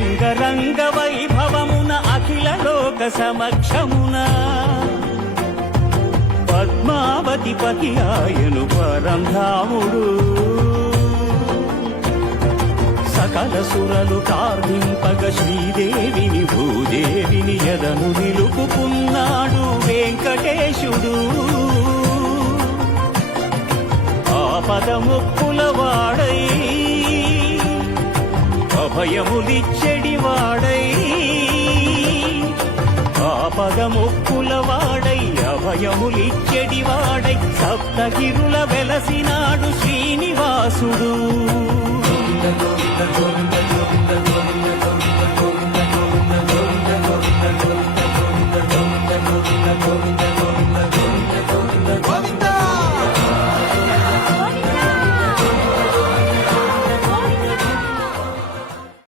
అంగరంగ వైభవమున అఖిల లోక సమక్షమున పద్మావతి పతి ఆయను పరంధాముడు సకల సురలు ప్రార్థింపగ శ్రీదేవిని భూదేవిని ఎదను నిలుపుకున్నాడు వెంకటేశుడు ఆపదముక్కుల వాడై అభయములిచ్చెడివాడై ఆపదముక్కుల వాడై అభయములిచ్చెడివాడై సప్తగిరుల వెలసినాడు శ్రీనివాసుడు. గోవింద గోవింద గోవింద